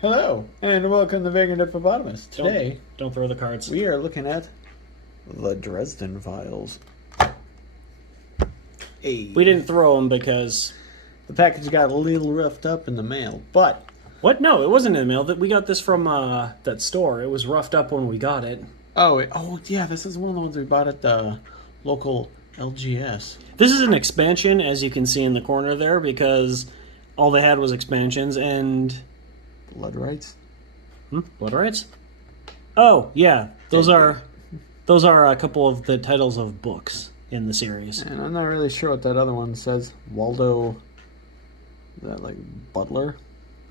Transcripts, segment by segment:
Hello, and welcome to Vagrant Hippopotamus. Today, Don't throw the cards. we are looking at the Dresden files. Hey. We didn't throw them because... The package got a little roughed up in the mail, but... What? No, it wasn't in the mail. We got this from that store. It was roughed up when we got it. Oh yeah, this is one of the ones we bought at the local LGS. This is an expansion, as you can see in the corner there, because all they had was expansions and... Blood rights? Blood rights? Oh, yeah. Those are a couple of the titles of books in the series. And I'm not really sure what that other one says. Waldo... Is that like Butler?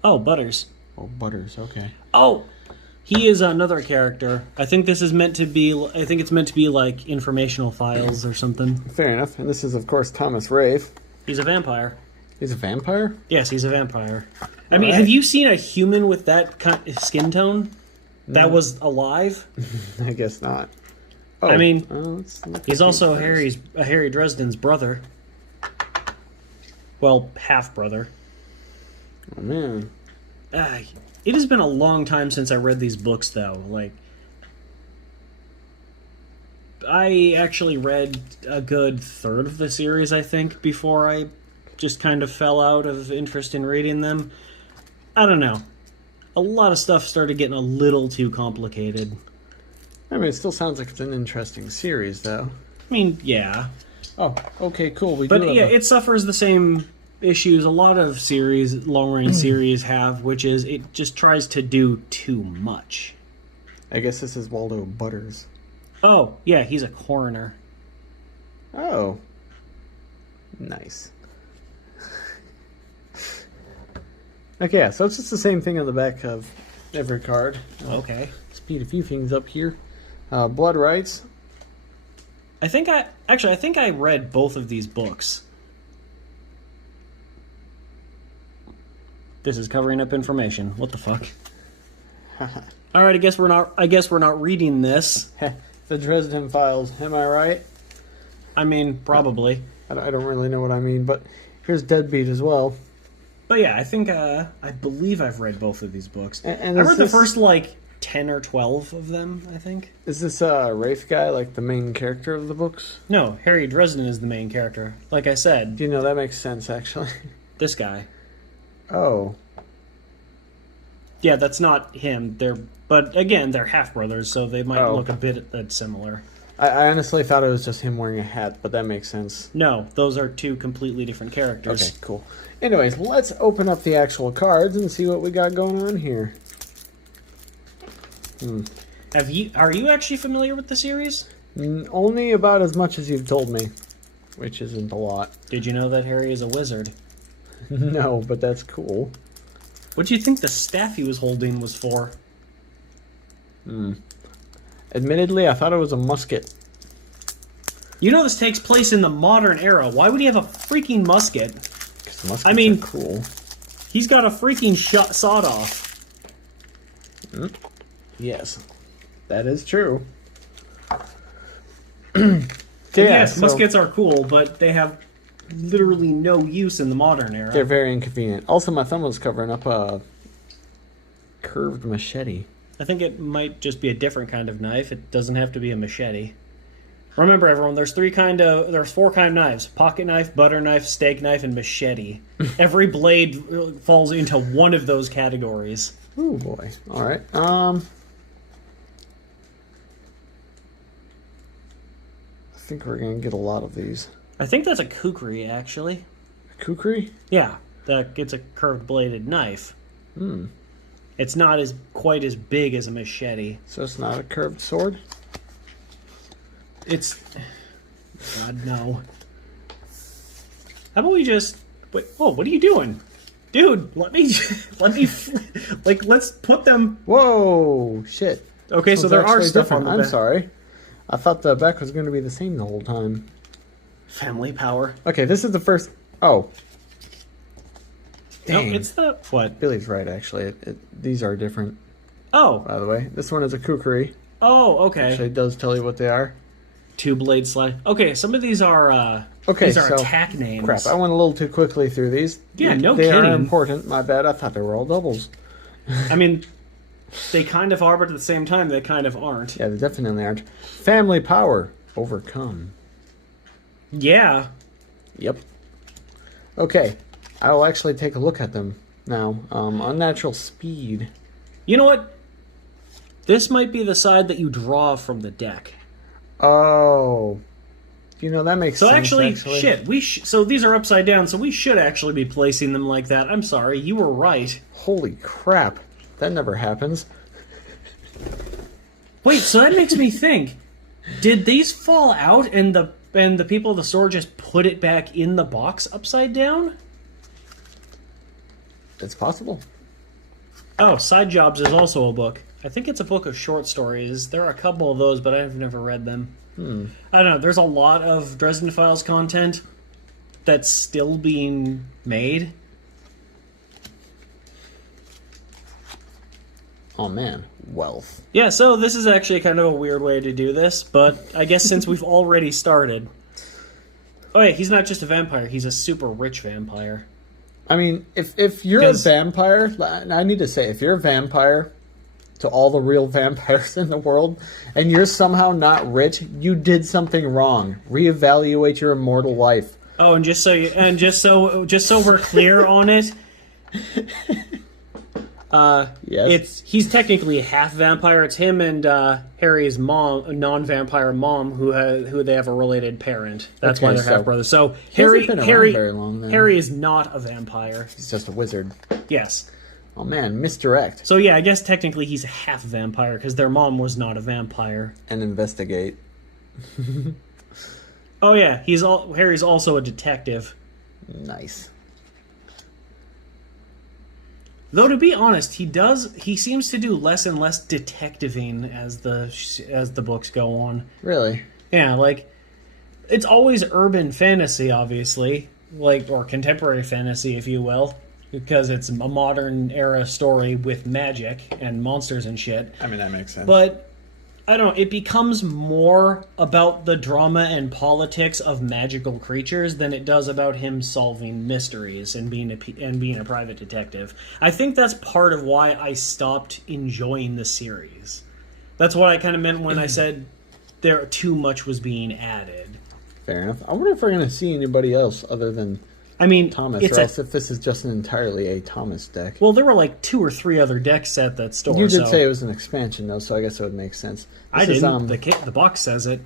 Oh, Butters. Oh, Butters, okay. Oh! He is another character. I think this is meant to be... I think it's meant to be like informational files or something. Fair enough. And this is, of course, Thomas Raith. He's a vampire. He's a vampire? Yes, he's a vampire. I mean, have you seen a human with that skin tone that was alive? I guess not. Oh, I mean, let's look he's at also these first. Harry Dresden's brother. Well, half-brother. Oh, man. It has been a long time since I read these books, though. Like, I actually read a good third of the series, I think, before I just kind of fell out of interest in reading them. I don't know. A lot of stuff started getting a little too complicated. I mean, it still sounds like it's an interesting series, though. I mean, yeah. Oh, okay, cool. But yeah, it suffers the same issues a lot of long-range series have, which is it just tries to do too much. I guess this is Waldo Butters. Oh, yeah, he's a coroner. Oh. Nice. Okay, yeah, so it's just the same thing on the back of every card. Okay. Speed a few things up here. Blood rights. I think I read both of these books. This is covering up information. What the fuck? All right, I guess we're not reading this. The Dresden files. Am I right? I mean, probably. I don't really know what I mean, but here's Deadbeat as well. But yeah, I believe I've read both of these books. And I read the first, 10 or 12 of them, I think. Is this Raith guy, like, the main character of the books? No, Harry Dresden is the main character. Like I said. You know, that makes sense, actually. This guy. Oh. Yeah, that's not him. But again, they're half-brothers, so they might look a bit similar. I honestly thought it was just him wearing a hat, but that makes sense. No, those are two completely different characters. Okay, cool. Anyways, let's open up the actual cards and see what we got going on here. Are you actually familiar with the series? Only about as much as you've told me, which isn't a lot. Did you know that Harry is a wizard? No, but that's cool. What do you think the staff he was holding was for? Admittedly, I thought it was a musket. You know this takes place in the modern era. Why would he have a freaking musket? Because muskets are cool. He's got a freaking sawed-off. Yes, that is true. Muskets are cool, but they have literally no use in the modern era. They're very inconvenient. Also, my thumb was covering up a curved machete. I think it might just be a different kind of knife. It doesn't have to be a machete. Remember, everyone, there's four kind of knives: pocket knife, butter knife, steak knife, and machete. Every blade falls into one of those categories. Oh boy! All right. I think we're gonna get a lot of these. I think that's a kukri, actually. A kukri? Yeah, it's a curved bladed knife. It's not quite as big as a machete. So it's not a curved sword? God, no. How about we just... Wait, what are you doing? Dude, let's put them... Whoa, shit. Okay, so there are stuff on the back. I'm sorry. I thought the back was going to be the same the whole time. Family power. Okay, this is the first... Oh. Dang. No, it's the... What? Billy's right, actually. These are different. Oh. By the way. This one is a kukri. Oh, okay. Actually, it does tell you what they are. Two-blade slide. Okay, some of these are... these are attack names. Crap, I went a little too quickly through these. Yeah, no kidding. They are kidding. important. My bad. I thought they were all doubles. I mean, they kind of are, but at the same time, they kind of aren't. Yeah, they definitely aren't. Family power. Overcome. Yeah. Yep. Okay. I'll actually take a look at them now. Unnatural speed. You know what? This might be the side that you draw from the deck. Oh. You know, that makes sense. So actually, shit. So these are upside down, so we should actually be placing them like that. I'm sorry, you were right. Holy crap. That never happens. Wait, so that makes me think. Did these fall out and the people of the store just put it back in the box upside down? It's possible. Oh, Side Jobs is also a book. I think it's a book of short stories. There are a couple of those, but I've never read them. I don't know. There's a lot of Dresden Files content that's still being made. Oh man, wealth. Yeah, so this is actually kind of a weird way to do this, but I guess since we've already started... Oh yeah, he's not just a vampire, he's a super rich vampire. I mean, if you're a vampire, I need to say, if you're a vampire to all the real vampires in the world, and you're somehow not rich, you did something wrong. Reevaluate your immortal life. Oh, and just so we're clear on it, yes, he's technically half vampire. It's him and Harry's mom, non-vampire mom, who they have a related parent. That's why they're half brothers. So Harry very long, then. Harry is not a vampire. He's just a wizard. Yes. Oh man, misdirect. So yeah, I guess technically he's half vampire because their mom was not a vampire. And investigate. Oh yeah, Harry's also a detective. Nice. Though to be honest, he seems to do less and less detectiving as the books go on. Really? Yeah, like it's always urban fantasy, obviously, or contemporary fantasy, if you will, because it's a modern era story with magic and monsters and shit. I mean, that makes sense. But I don't know, it becomes more about the drama and politics of magical creatures than it does about him solving mysteries and being a private detective. I think that's part of why I stopped enjoying the series. That's what I kind of meant when I said too much was being added. Fair enough. I wonder if we're going to see anybody else other than Thomas, or else if this is just entirely a Thomas deck. Well, there were like 2 or 3 other decks at that store. You did say it was an expansion, though, so I guess it would make sense. I didn't. The box says it.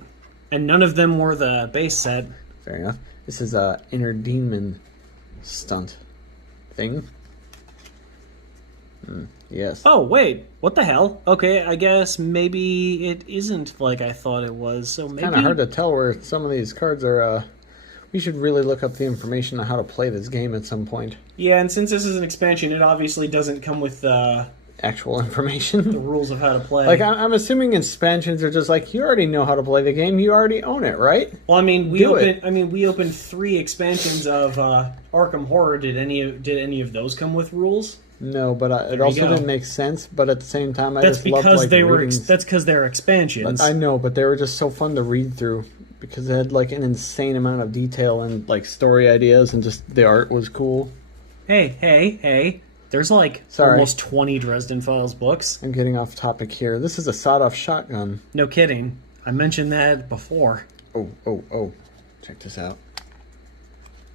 And none of them were the base set. Fair enough. This is a inner demon stunt thing. Yes. Oh, wait. What the hell? Okay, I guess maybe it isn't like I thought it was. So maybe... Kind of hard to tell where some of these cards are... We should really look up the information on how to play this game at some point. Yeah, and since this is an expansion, it obviously doesn't come with actual information. The rules of how to play. Like, I'm assuming expansions are just like, you already know how to play the game, you already own it, right? Well, I mean, we opened 3 expansions of Arkham Horror. Did any of those come with rules? No, but it also didn't make sense. But at the same time, that's because they're expansions. I know, but they were just so fun to read through because they had like an insane amount of detail and like story ideas, and just the art was cool. Hey! There's almost 20 Dresden Files books. I'm getting off topic here. This is a sawed-off shotgun. No kidding. I mentioned that before. Oh! Check this out.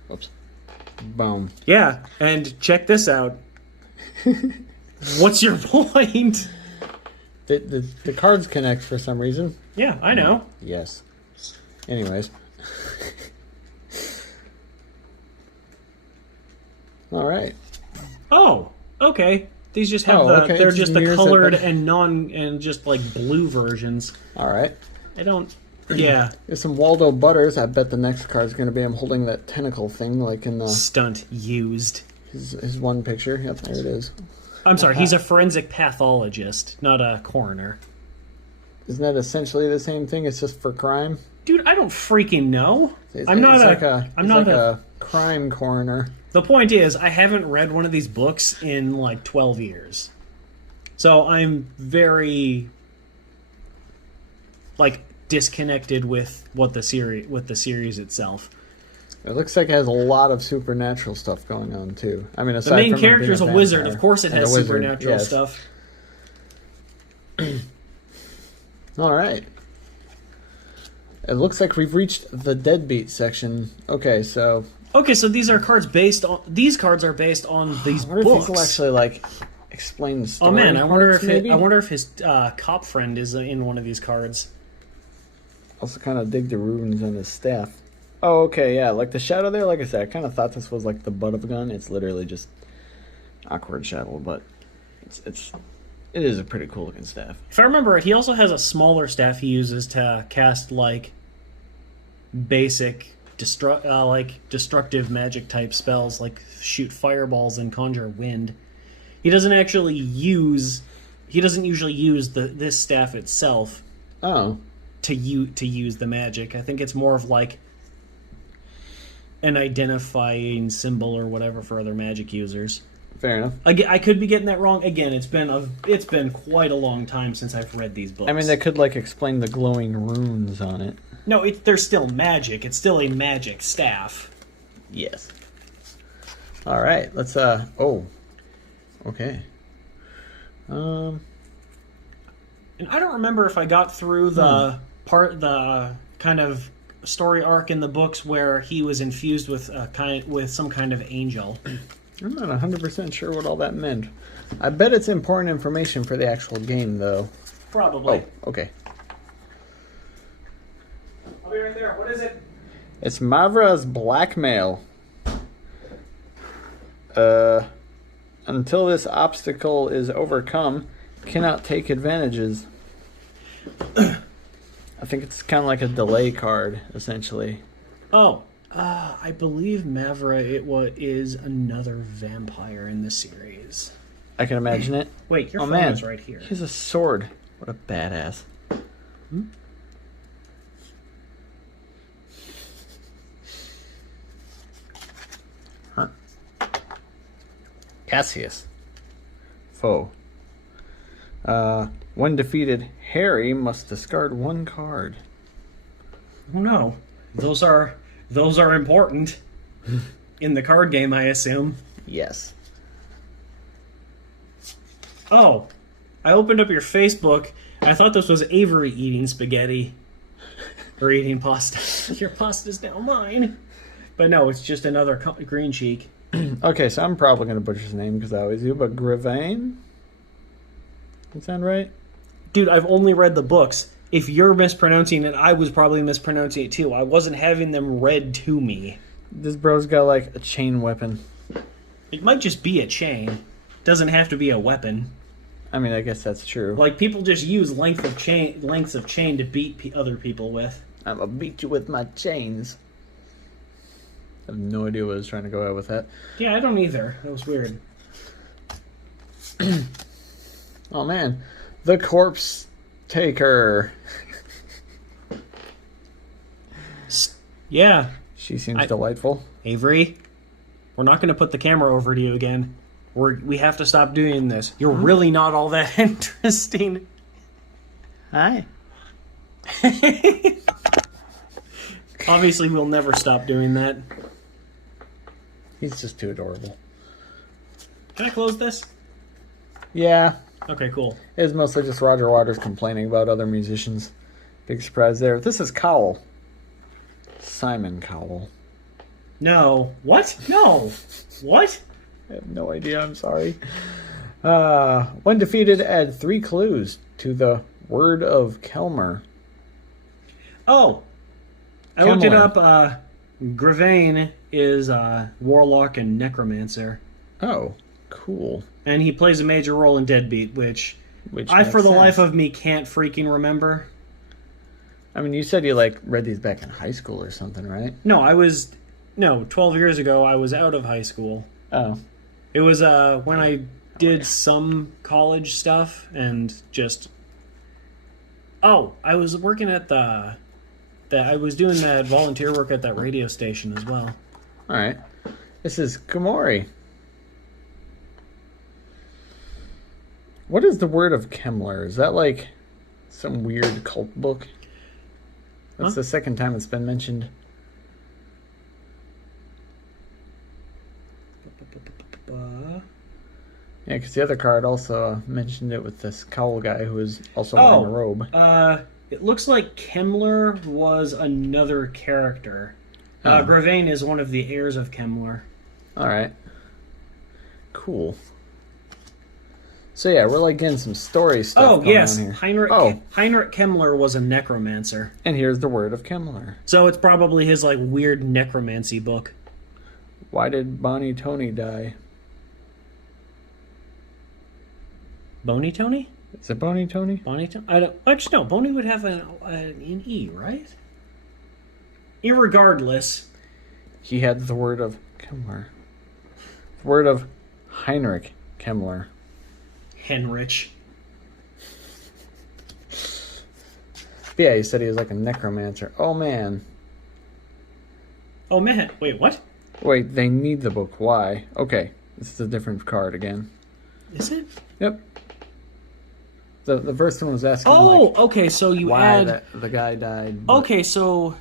Whoops. Boom. Yeah, and check this out. What's your point? The cards connect for some reason. Yeah, I know. Yes. Anyways. All right. Oh, okay. These just have they're just the colored and just like blue versions. All right. I don't. Yeah. There's some Waldo Butters. I bet the next card's going to be him holding that tentacle thing, like in the stunt used. His one picture. Yep, there it is. I'm sorry, he's a forensic pathologist, not a coroner. Isn't that essentially the same thing? It's just for crime? Dude, I don't freaking know. I'm not a crime coroner. The point is, I haven't read one of these books in like 12 years. So I'm very disconnected with the series itself. It looks like it has a lot of supernatural stuff going on, too. I mean, aside The main from it character being is a vampire. wizard. Of course it And has a wizard, supernatural yes. stuff. All right. It looks like we've reached the deadbeat section. Okay, so these are cards based on... These cards are based on these I wonder books. if these will actually, like, explain the story. Oh man, I wonder parts, if his cop friend is in one of these cards. Also kind of dig the runes on his staff. Oh, okay, yeah, like the shadow there, like I said, I kind of thought this was like the butt of a gun. It's literally just awkward shadow, but it is a pretty cool looking staff. If I remember right, he also has a smaller staff he uses to cast like basic destructive magic type spells, like shoot fireballs and conjure wind. He doesn't usually use this staff itself. Oh. To use the magic. I think it's more of like an identifying symbol or whatever for other magic users. Fair enough. Again, I could be getting that wrong. Again, it's been quite a long time since I've read these books. I mean, they could like explain the glowing runes on it. No, there's still magic. It's still a magic staff. Yes. All right. Let's. Oh. Okay. And I don't remember if I got through the kind of story arc in the books where he was infused with some kind of angel. I'm not 100% sure what all that meant. I bet it's important information for the actual game, though. Probably. Oh, okay. I'll be right there. What is it? It's Mavra's blackmail. Until this obstacle is overcome, cannot take advantages. I think it's kind of like a delay card, essentially. Oh, I believe Mavra is another vampire in the series. I can imagine it. Wait, your phone is right here. He has a sword. What a badass. Huh. Cassius. Foe. When defeated, Harry must discard one card. Oh no. Those are important. In the card game, I assume. Yes. Oh. I opened up your Facebook, and I thought this was Avery eating spaghetti. Or eating pasta. Your pasta's now mine. But no, it's just another green cheek. Okay, so I'm probably going to butcher his name because I always do, but Grivane? Does that sound right? Dude, I've only read the books. If you're mispronouncing it, I was probably mispronouncing it too. I wasn't having them read to me. This bro's got like a chain weapon. It might just be a chain. Doesn't have to be a weapon. I mean, I guess that's true. Like, people just use lengths of chain to beat other people with. I'm gonna beat you with my chains. I have no idea what I was trying to go at with that. Yeah, I don't either. That was weird. Oh man, the corpse taker. Yeah. She seems delightful. Avery, we're not going to put the camera over to you again. We have to stop doing this. You're really not all that interesting. Hi. Obviously, we'll never stop doing that. He's just too adorable. Can I close this? Yeah. Okay, cool. It's mostly just Roger Waters complaining about other musicians. Big surprise there. This is Cowell. Simon Cowell. No. What? No. What? I have no idea. I'm sorry. When defeated, add 3 clues to the Word of Kelmer. Oh. I looked it up. Grivane is warlock and necromancer. Oh, cool. And he plays a major role in Deadbeat, which I, for the life of me, can't freaking remember. I mean, you said you read these back in high school or something, right? No, 12 years ago, I was out of high school. Oh. It was when I did some college stuff and just... Oh, I was working at I was doing that volunteer work at that radio station as well. All right. This is Komori. What is the Word of Kemler? Is that some weird cult book? That's the second time it's been mentioned. Yeah, because the other card also mentioned it with this cowl guy who was also wearing a robe. It looks like Kemmler was another character. Gravane is one of the heirs of Kemmler. All right. Cool. So yeah, we're like getting some story stuff going on here. Heinrich Kemmler was a necromancer. And here's the word of Kemmler. So it's probably his like weird necromancy book. Why did Bonnie Tony die? Boney Tony? Is it Bonnie Tony? Bonnie Tony? I don't. Actually, no. Boney would have an E, right? Irregardless, he had the word of Kemmler. The word of Heinrich Kemmler. Henrich. But yeah, he said he was like a necromancer. Oh man. Oh man. Wait, what? Wait, they need the book. Why? Okay, this is a different card again. Is it? Yep. The first one was asking. Oh, like, okay. So you why add the guy died. But... Okay, so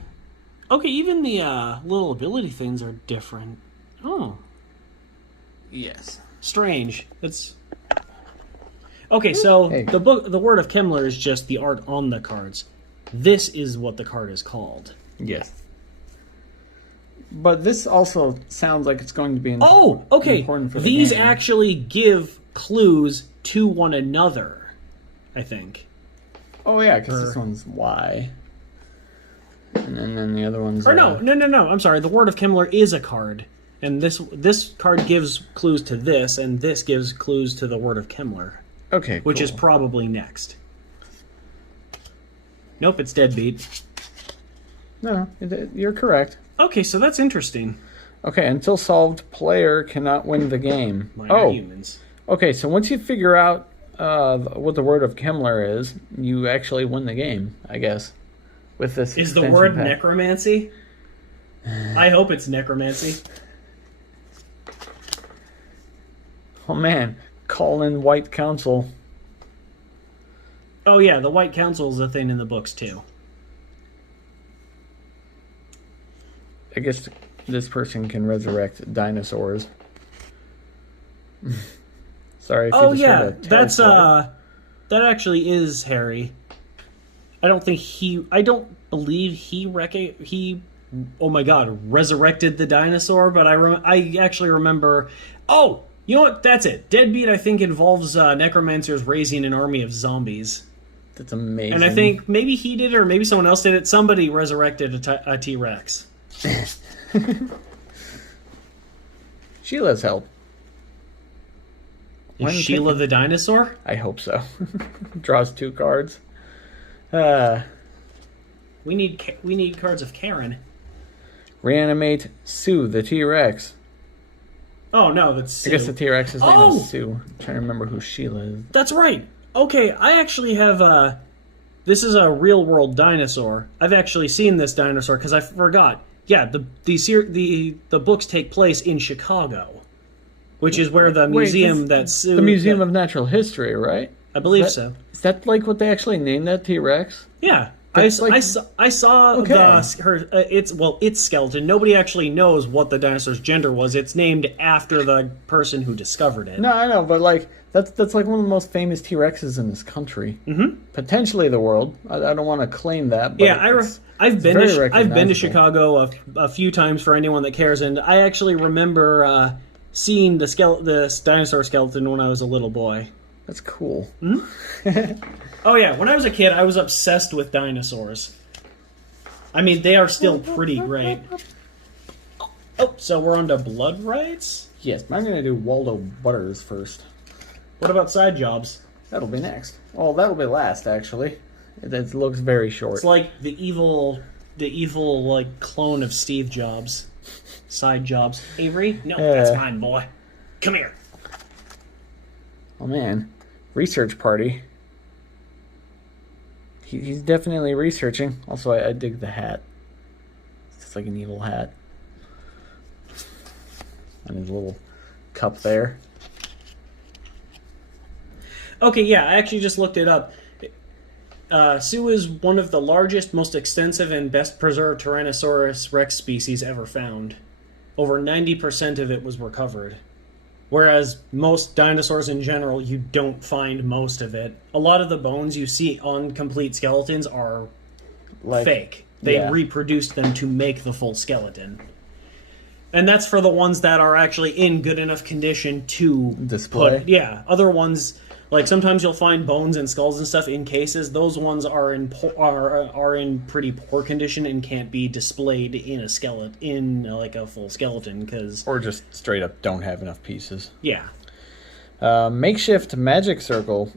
even the little ability things are different. Oh, yes. Strange. It's okay. So the word of Kemmler is just the art on the cards. This is what the card is called. Yes. But this also sounds like it's going to be important for the These game. actually give clues to one another, I think. Oh yeah, because this one's Y. And then the other one's... Or no. I'm sorry. The word of Kemmler is a card. And this card gives clues to this, and this gives clues to the word of Kemmler. Okay, Which is probably next. Nope, it's Deadbeat. No, you're correct. Okay, so that's interesting. Okay, until solved, player cannot win the game. Minor humans. Okay, so once you figure out what the word of Kemmler is, you actually win the game, I guess. With this is the word necromancy? I hope it's necromancy. Oh man, call in White Council. Oh yeah, the White Council is a thing in the books too. I guess this person can resurrect dinosaurs. Sorry. If you just heard a that's that actually is Harry. I don't believe he oh my god, resurrected the dinosaur, but I actually remember. Oh, you know what? That's it. Deadbeat, I think, involves necromancers raising an army of zombies. That's amazing. And I think maybe he did it, or maybe someone else did it. Somebody resurrected a T-Rex. Sheila's help. Is Sheila the dinosaur? I hope so. Draws 2 cards. We need cards of Karen. Reanimate Sue the T-Rex. Oh no, that's Sue. I guess the T-Rex's name is Sue. I'm trying to remember who Sheila is. That's right. Okay, I actually have this is a real world dinosaur. I've actually seen this dinosaur because I forgot. Yeah, the books take place in Chicago, which is where the museum the Museum of Natural History, right? I believe so. Is that like what they actually named that T-Rex? Yeah, I saw its skeleton. Nobody actually knows what the dinosaur's gender was. It's named after the person who discovered it. No, I know, but like that's like one of the most famous T-Rexes in this country, potentially the world. I don't want to claim that. But yeah, I've been to Chicago a few times for anyone that cares, and I actually remember seeing this dinosaur skeleton when I was a little boy. That's cool. Oh yeah, when I was a kid, I was obsessed with dinosaurs. I mean, they are still pretty great. Oh, so we're on to blood rights? Yes, I'm going to do Waldo Butters first. What about side jobs? That'll be next. Oh, that'll be last, actually. It looks very short. It's like the evil like clone of Steve Jobs. Side jobs. Avery? No, that's mine, boy. Come here. Oh man, research party. He's definitely researching. Also, I dig the hat. It's just like an evil hat. And his little cup there. Okay, yeah, I actually just looked it up. Sue is one of the largest, most extensive, and best preserved Tyrannosaurus rex species ever found. Over 90% of it was recovered. Whereas most dinosaurs in general, you don't find most of it. A lot of the bones you see on complete skeletons are fake. They reproduced them to make the full skeleton. And that's for the ones that are actually in good enough condition to display. Other ones, like sometimes you'll find bones and skulls and stuff in cases. Those ones are in pretty poor condition and can't be displayed in a skeleton, in like a full skeleton, or just straight up don't have enough pieces. Yeah. Makeshift magic circle.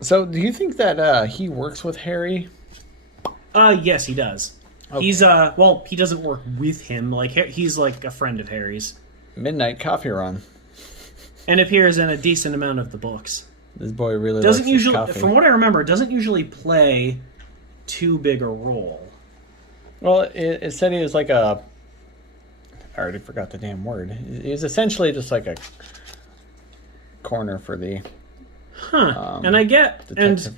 So, do you think that he works with Harry? Yes, he does. Okay. He's he doesn't work with him. Like he's like a friend of Harry's. Midnight coffee run. And appears in a decent amount of the books. This boy really doesn't likes usually, coffee. From what I remember, doesn't usually play too big a role. Well, it said he was like I already forgot the damn word. He's essentially just like a corner for the and I get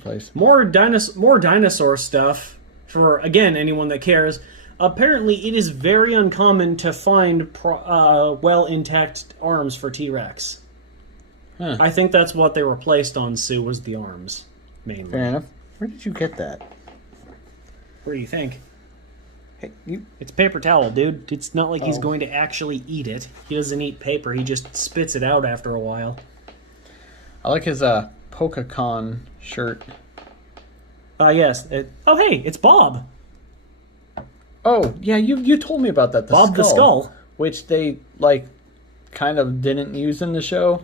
place. more dinosaur stuff for, again, anyone that cares. Apparently, it is very uncommon to find well intact arms for T-Rex. Huh. I think that's what they replaced on Sue, was the arms, mainly. Fair enough. Where did you get that? What do you think? Hey, It's paper towel, dude. It's not like he's going to actually eat it. He doesn't eat paper. He just spits it out after a while. I like his PokeCon shirt. Yes. Hey, it's Bob. Oh, yeah, you told me about that. The skull. Which they, kind of didn't use in the show.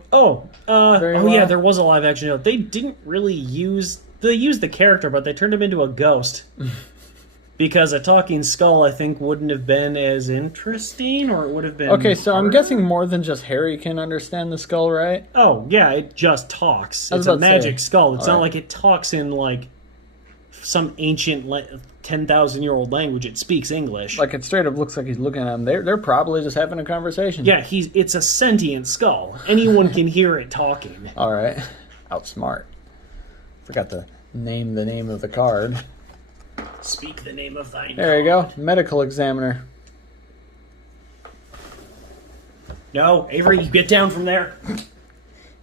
Yeah, there was a live action show. They didn't really use... They used the character, but they turned him into a ghost. Because a talking skull, I think, wouldn't have been as interesting, or it would have been... Okay, so I'm guessing more than just Harry can understand the skull, right? Oh, yeah, it just talks. It's a magic skull. It's not like it talks in, some ancient 10,000-year-old language. It speaks English. Like, it straight up looks like he's looking at him. They're probably just having a conversation. Yeah, it's a sentient skull. Anyone can hear it talking. All right. Outsmart. Forgot to name the name of the card. Speak the name of thine. There you go. Medical examiner. No, Avery, you get down from there.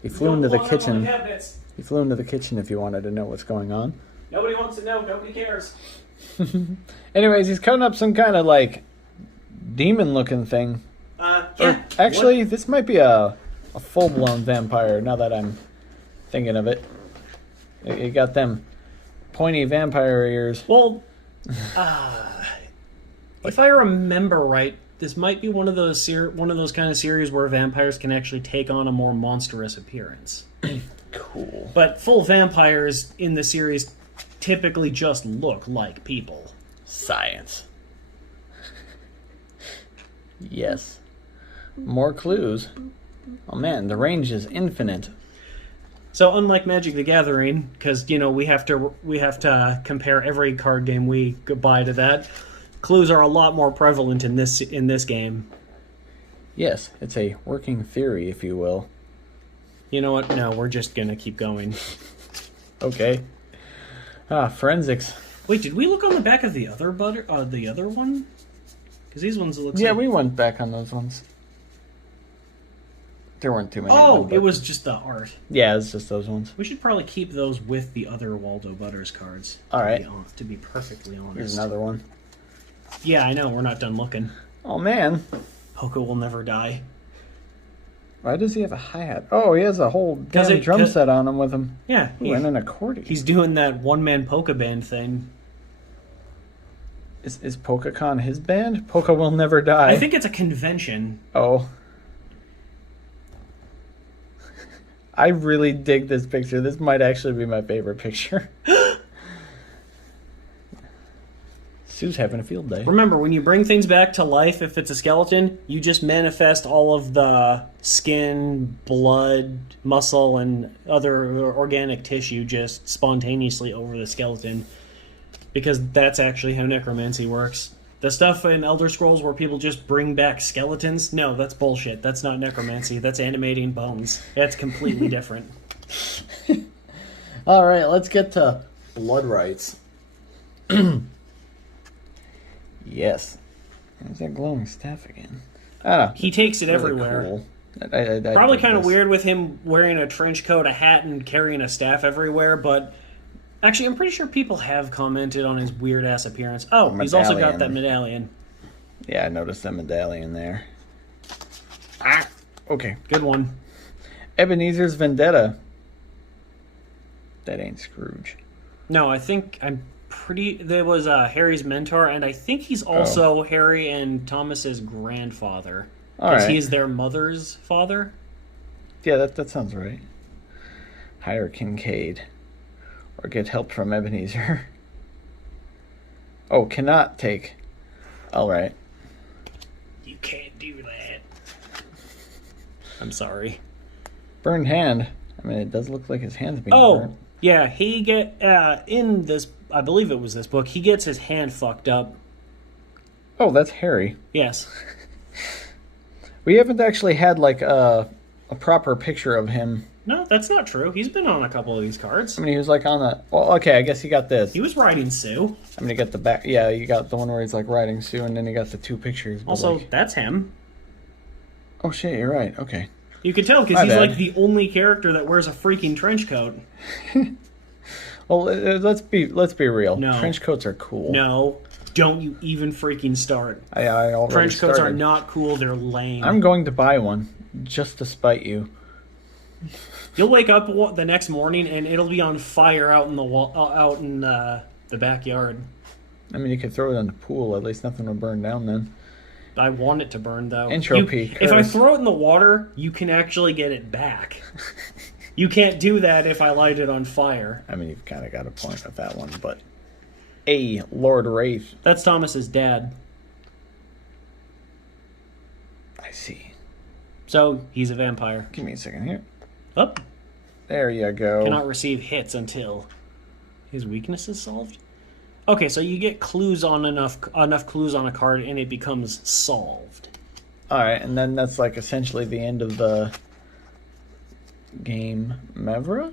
He flew into the kitchen. He flew into the kitchen if you wanted to know what's going on. Nobody wants to know. Nobody cares. Anyways, he's cutting up some kind of, demon-looking thing. Yeah. Actually, this might be a full-blown vampire, now that I'm thinking of it. It got them pointy vampire ears. Well, if I remember right, this might be one of those kind of series where vampires can actually take on a more monstrous appearance. Cool. But full vampires in the series typically just look like people. Science. Yes. More clues. Oh man, the range is infinite. So unlike Magic the Gathering, because we have to compare every card game we buy to that, clues are a lot more prevalent in this game. Yes, it's a working theory, if you will. You know what? No, we're just gonna keep going. Okay. Forensics. Wait, did we look on the back of the other the other one? Because these ones look. Yeah, we went back on those ones. There weren't too many. Oh, it was just the art. Yeah, it's just those ones. We should probably keep those with the other Waldo Butters cards. All right. To be perfectly honest. Here's another one. Yeah, I know. We're not done looking. Oh, man. Poco will never die. Why does he have a hi-hat? Oh, he has a whole damn drum set on him with him. Yeah. Ooh, and an accordion. He's doing that one-man polka band thing. Is PokeCon his band? Poca will never die. I think it's a convention. Oh. I really dig this picture. This might actually be my favorite picture. Sue's having a field day. Remember, when you bring things back to life, if it's a skeleton, you just manifest all of the skin, blood, muscle, and other organic tissue just spontaneously over the skeleton. Because that's actually how necromancy works. The stuff in Elder Scrolls where people just bring back skeletons, no, that's bullshit. That's not necromancy. That's animating bones. That's completely different. All right, let's get to blood rights. Yes. There's that glowing staff again. I don't know. He takes it Really everywhere. cool. Probably kind of weird with him wearing a trench coat, a hat, and carrying a staff everywhere, but actually, I'm pretty sure people have commented on his weird-ass appearance. Oh, he's also got that medallion. Yeah, I noticed that medallion there. Ah, okay. Good one. Ebenezer's Vendetta. That ain't Scrooge. No, I think there was Harry's mentor, and I think he's also Harry and Thomas's grandfather. Because he is their mother's father. Yeah, that sounds right. Hire Kincaid. Or get help from Ebenezer. Oh, cannot take. Alright. You can't do that. I'm sorry. Burned hand. I mean, it does look like his hand's being burnt. Yeah, he in this, I believe it was this book, he gets his hand fucked up. Oh, that's Harry. Yes. We haven't actually had, like, a proper picture of him. No, that's not true. He's been on a couple of these cards. I mean, he was, like, on the... Well, okay, I guess he got this. He was riding Sue. I mean, you got the back... Yeah, you got the one where he's, like, riding Sue, and then you got the two pictures. Also, like... that's him. Oh, shit, you're right. Okay. You can tell, because he's, like, the only character that wears a freaking trench coat. Well, let's be real. No. Trench coats are cool. No. Don't you even freaking start. I already Trench coats started. are not cool. They're lame. I'm going to buy one just to spite you. You'll wake up the next morning and it'll be on fire out in the backyard. I mean, you could throw it in the pool. At least nothing will burn down then. I want it to burn though. Entropy. If I throw it in the water, you can actually get it back. You can't do that if I light it on fire. I mean, you've kind of got a point with that one, but... Lord Raith. That's Thomas's dad. I see. So, he's a vampire. Give me a second here. Up. There you go. Cannot receive hits until his weakness is solved. Okay, so you get clues on enough clues on a card and it becomes solved. Alright, and then that's like essentially the end of the game. Mevra?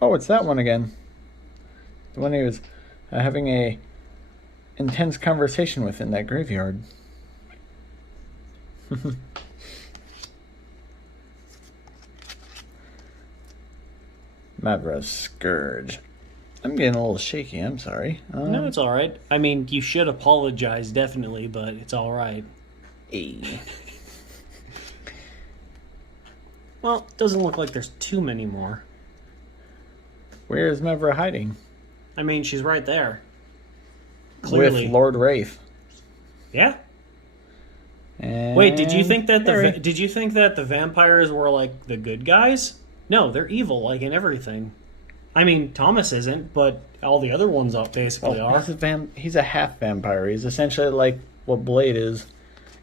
Oh, it's that one again. The one he was having a intense conversation with in that graveyard. Mavra's Scourge. I'm getting a little shaky, I'm sorry. No, it's alright. I mean, you should apologize, definitely, but it's alright. Well, it doesn't look like there's too many more. Where is Mevra hiding? I mean, she's right there. Clearly. With Lord Raith. Yeah. And wait, did you think that the vampires were like the good guys? No, they're evil, like in everything. I mean, Thomas isn't, but all the other ones basically are. He's a half vampire. He's essentially like what Blade is.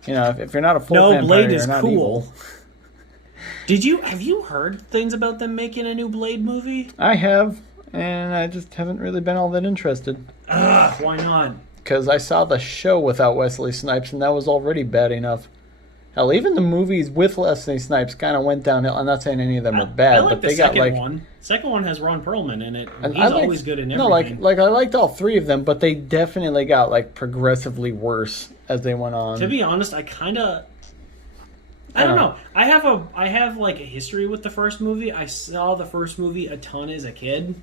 You know, if you're not a full vampire, Blade you're is not cool. evil. Have you heard things about them making a new Blade movie? I have, and I just haven't really been all that interested. Why not? Because I saw the show without Wesley Snipes, and that was already bad enough. Hell, even the movies with Wesley Snipes kind of went downhill. I'm not saying any of them are bad, but they got like... Second one has Ron Perlman in it. And he's always good in everything. No, like I liked all three of them, but they definitely got like progressively worse as they went on. To be honest, I don't know. I have like a history with the first movie. I saw the first movie a ton as a kid.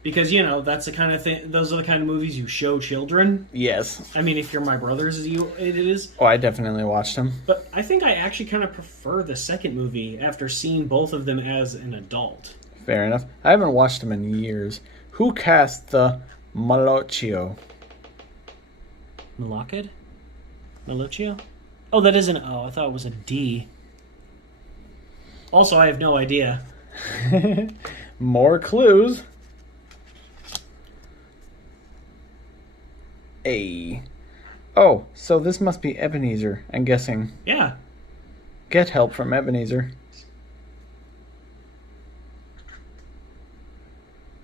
Because, you know, that's the kind of thing. Those are the kind of movies you show children. Yes. I mean, if you're my brothers, it is. Oh, I definitely watched them. But I think I actually kind of prefer the second movie after seeing both of them as an adult. Fair enough. I haven't watched them in years. Who cast the Malocchio? Malakid? Malocchio? Oh, that is an O. I thought it was a D. Also, I have no idea. More clues. Oh, so this must be Ebenezer, I'm guessing. Yeah. Get help from Ebenezer.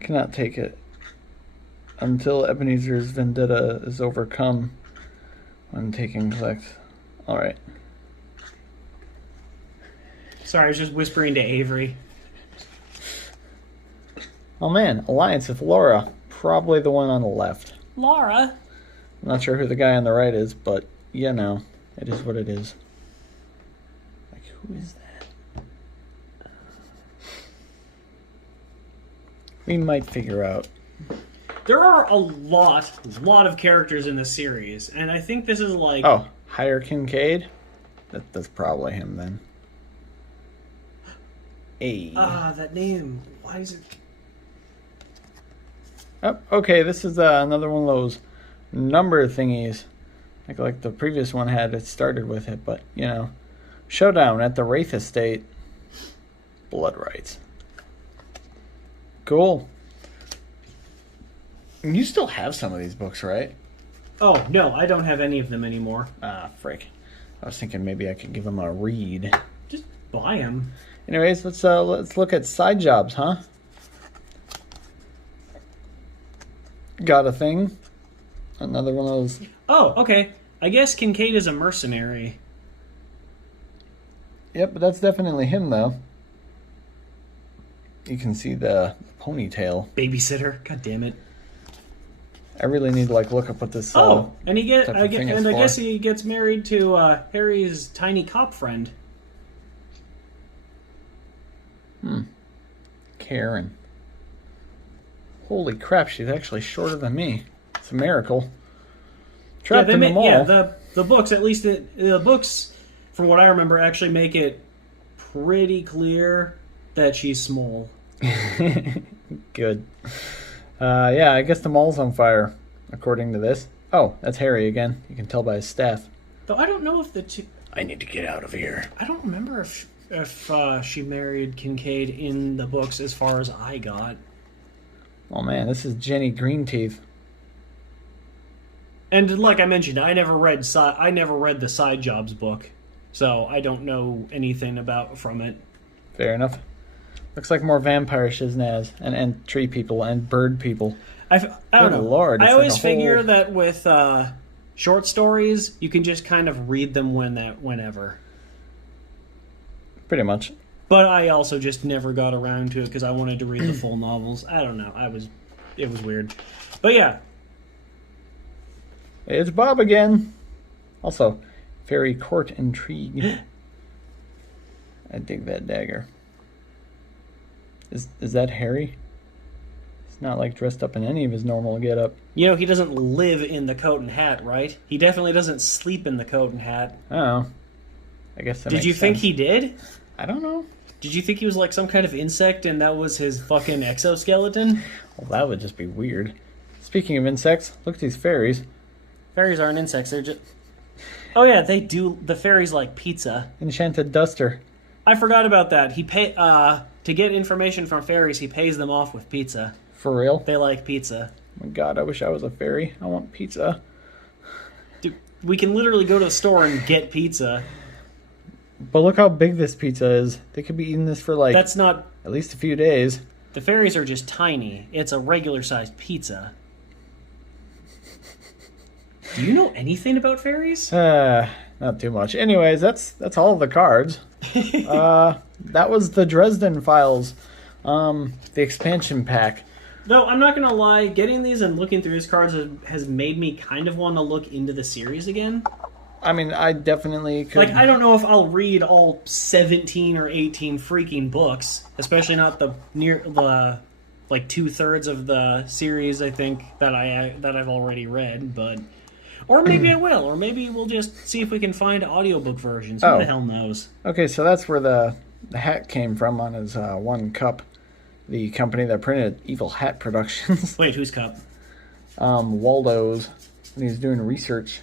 Cannot take it until Ebenezer's vendetta is overcome when taking collect. Alright. Sorry, I was just whispering to Avery. Oh man, Alliance with Laura. Probably the one on the left. Laura? I'm not sure who the guy on the right is, but, you know, it is what it is. Like, Who is that? We might figure out. There are a lot of characters in the series, and I think this is like... Oh, Hire Kincaid? That's probably him then. that name. Why is it... Oh, okay, this is another one of those number thingies. Like the previous one had, it started with it, but, you know. Showdown at the Raith estate. Blood rights. Cool. You still have some of these books, right? Oh, no, I don't have any of them anymore. Ah, frick. I was thinking maybe I could give them a read. Just buy them. Anyways, let's look at side jobs, huh? Got a thing? Another one of those. Oh, okay. I guess Kincaid is a mercenary. Yep, but that's definitely him, though. You can see the ponytail. Babysitter. God damn it. I really need to look up what this. And I is guess he gets married to Harry's tiny cop friend. Karen. Holy crap, she's actually shorter than me. It's a miracle. Trapped in the mall. Yeah, the books, at least the books, from what I remember, actually make it pretty clear that she's small. Good. Yeah, I guess the mall's on fire, according to this. Oh, that's Harry again. You can tell by his staff. Though I don't know if the two... I need to get out of here. I don't remember if she married Kincaid in the books as far as I got. Oh man, this is Jenny Greenteeth. And like I mentioned, I never read the Side Jobs book, so I don't know anything from it. Fair enough. Looks like more vampire shiznaz and tree people and bird people. I don't know. Lord, I always figure that with short stories, you can just kind of read them whenever. Pretty much. But I also just never got around to it because I wanted to read the full novels. I don't know. It was weird. But yeah. It's Bob again. Also, fairy court intrigue. I dig that dagger. Is that Harry? He's not dressed up in any of his normal getup. You know, he doesn't live in the coat and hat, right? He definitely doesn't sleep in the coat and hat. Oh. I guess that Did you think he did? I don't know. Did you think he was like some kind of insect and that was his fucking exoskeleton? Well, that would just be weird. Speaking of insects, look at these fairies. Fairies aren't insects, they're just... Oh yeah, they do... The fairies like pizza. Enchanted duster. I forgot about that. To get information from fairies, he pays them off with pizza. For real? They like pizza. Oh my god, I wish I was a fairy. I want pizza. Dude, we can literally go to the store and get pizza. But look how big this pizza is. They could be eating this for That's not... at least a few days. The fairies are just tiny. It's a regular-sized pizza. Do you know anything about fairies? Not too much. Anyways, that's all of the cards. That was the Dresden Files, the expansion pack. Though, I'm not going to lie, getting these and looking through these cards has made me kind of want to look into the series again. I mean, I definitely could... I don't know if I'll read all 17 or 18 freaking books, especially not the 2/3 of the series, I think, that I've already read, but... Or maybe I will, or maybe we'll just see if we can find audiobook versions. Who the hell knows? Okay, so that's where the hat came from on his one cup. The company that printed Evil Hat Productions. Wait, whose cup? Waldo's. And he's doing research.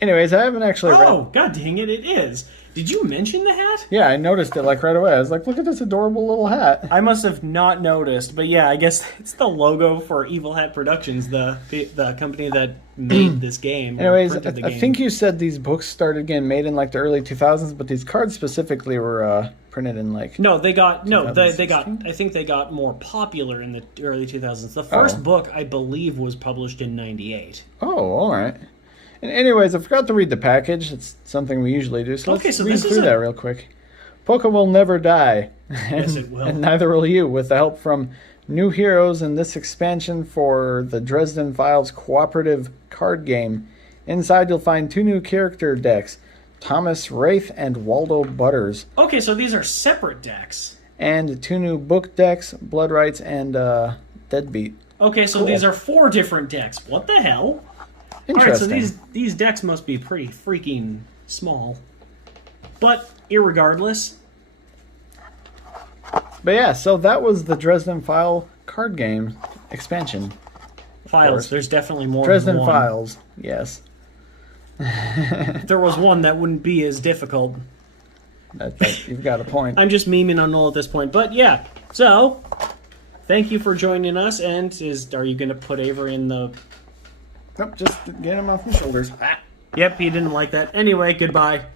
Anyways, I haven't actually read... Oh, god dang it, it is. Did you mention the hat? Yeah, I noticed it right away. I was like, look at this adorable little hat. I must have not noticed, but yeah, I guess it's the logo for Evil Hat Productions, the company that made this game. Anyways, I think you said these books started getting made in the early 2000s, but these cards specifically were printed in No, they got I think they got more popular in the early 2000s. The first book, I believe, was published in 98. Oh, all right. And anyways, I forgot to read the package. It's something we usually do, so let's read through that real quick. Poca will never die. Yes, it will. And neither will you, with the help from new heroes in this expansion for the Dresden Files cooperative card game. Inside, you'll find 2 new character decks, Thomas Raith and Waldo Butters. Okay, so these are separate decks. And 2 new book decks, Blood Rights and Deadbeat. Okay, so Cool. these are 4 different decks. What the hell? Interesting. Alright, so these decks must be pretty freaking small. But, irregardless. But yeah, so that was the Dresden File card game expansion. Files, there's definitely more Dresden than one. Files, yes. If there was one, that wouldn't be as difficult. You've got a point. I'm just memeing on Noel at this point. But yeah, so thank you for joining us. And are you going to put Avery in the... Nope, just get him off my shoulders. Yep, he didn't like that. Anyway, goodbye.